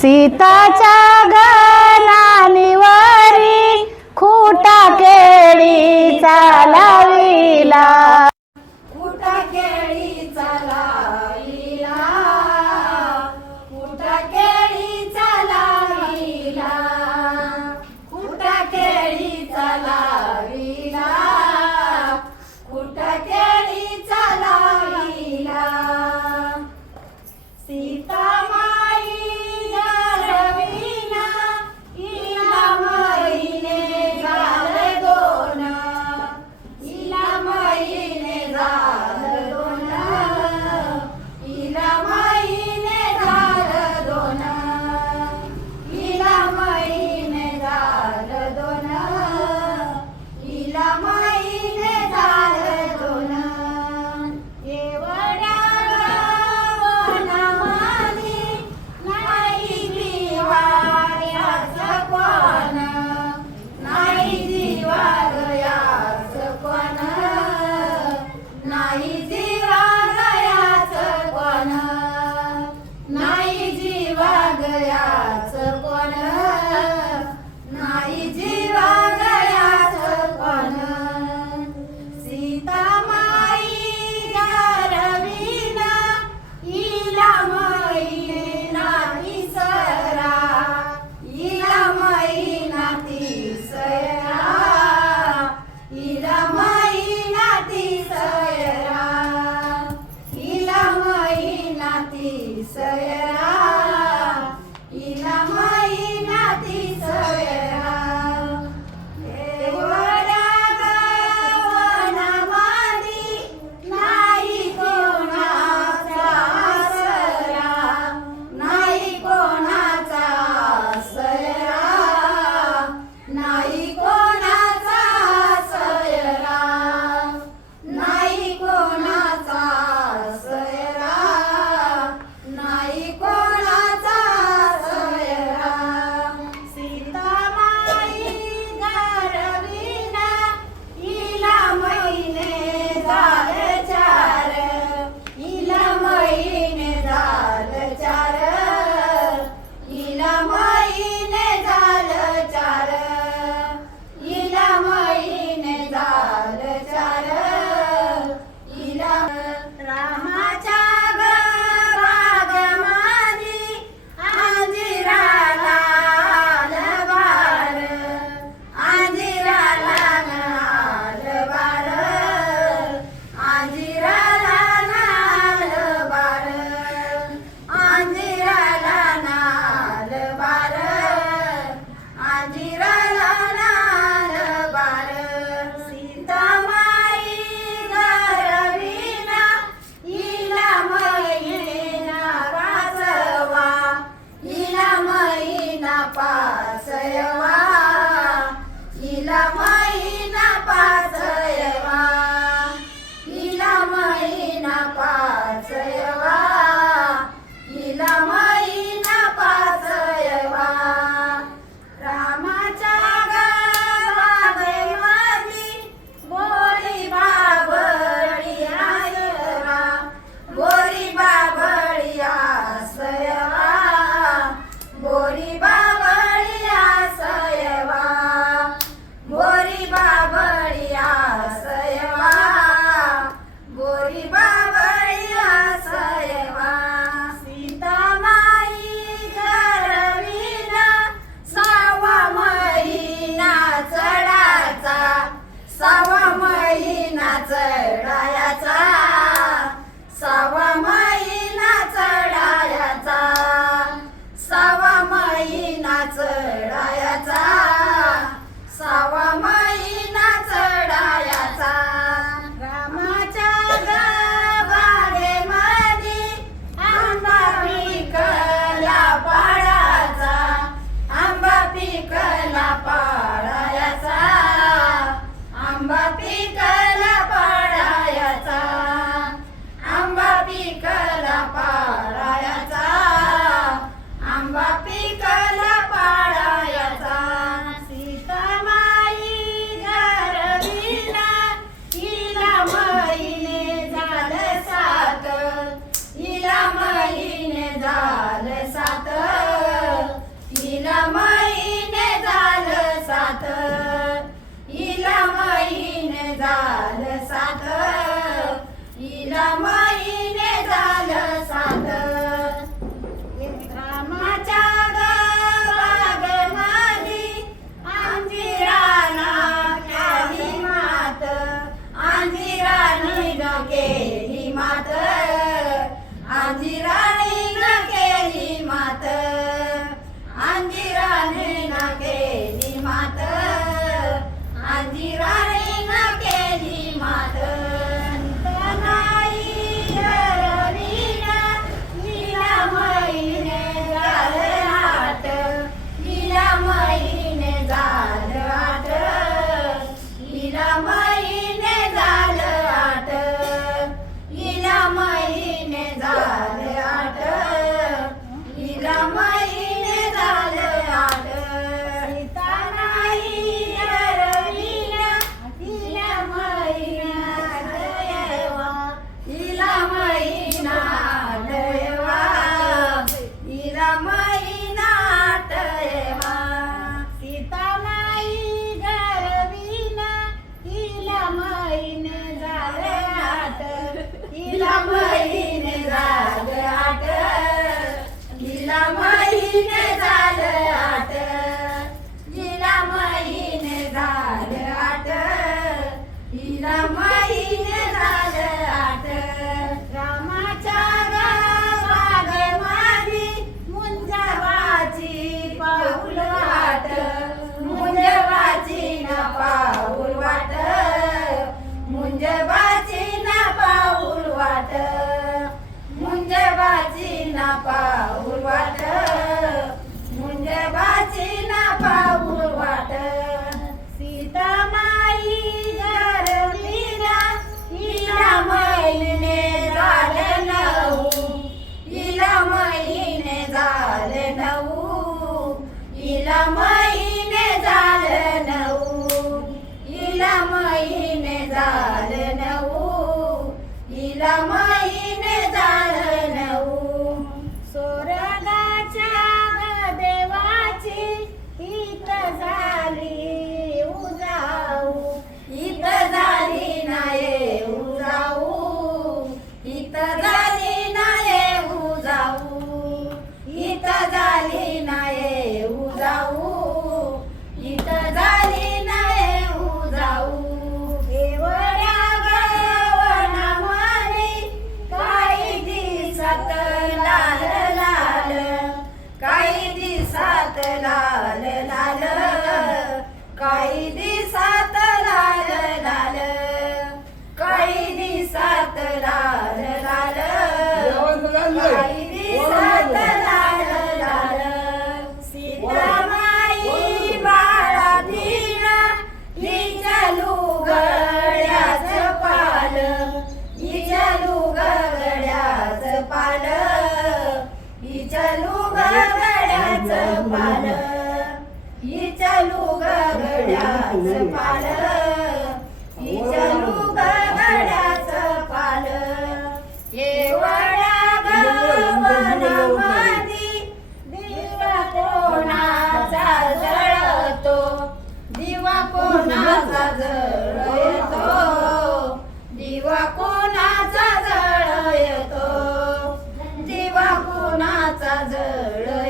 सीताच्या गणानीवरी खुटा केळी चालाविला, खुटा केळी चालाविला, खुटा केळी चालाविला, खुटा केळी चालाविला, खुटा केळी चालाविला. सीता नाही अंजिराने केली मात अंजिराने केली मात अंजिराने केली मात तनाई हरवीना हिला महिने झाले आठ हिला महिने झालं आठ हिला महिने झालं आठ हिला महिने झालं आठ हिला महिने झालं आठ सीता नाही हरविला हिला महिना देवा हिला महिना देवा हिला महिना देवा सीता नाही हरविला हिला महिने झाले आठ हिला महिने झालं आठ हिला महिने झालं आठ हिला महिने झालं आठ हिला महिने झालं आठ रामाच्या गावाग माझी मुंजवाची पाऊल वाट मुंजवाची ना पाऊल वाट मुंजवाची ना पाऊल वाट मुंजवाची ना पाऊल वाट मुंजवाची ना पाऊल वाट सीता माई घरविला हिला महिने झाले नऊ हिला महिने झाले नऊ हिला महिने झाले नऊ हिला महिने झाले नऊ हिला महिने झाले नऊ स्वर्गाच्या देवाची हित झाली उजाऊ हित झाली नाही उजाऊ हित झाली नाही उजाऊ हित झाली नाही उजाऊ हित झाली नाही उजाऊ एवढ्या गवनामध्ये काही दिसत लाल लाल काही दिसत लाल लाल काही दिसत लाल लाल काही दिसत लाल लाल काही दिसत लाल लाल सीतामाई बाळा भिना हिच्या लुगड्याच पाल हिच्या लुगड्याच पाल हिच्या लुगड्याच पाल हिच्या लुगड्याच पाल हिच्या लुगड्याच पाल एवढ्या गवनामध्ये दिवा कोणाचा जळतो दिवा कोणाचा जळतो दिवा कोणाचा जळतो दिवा कोणाचा जळ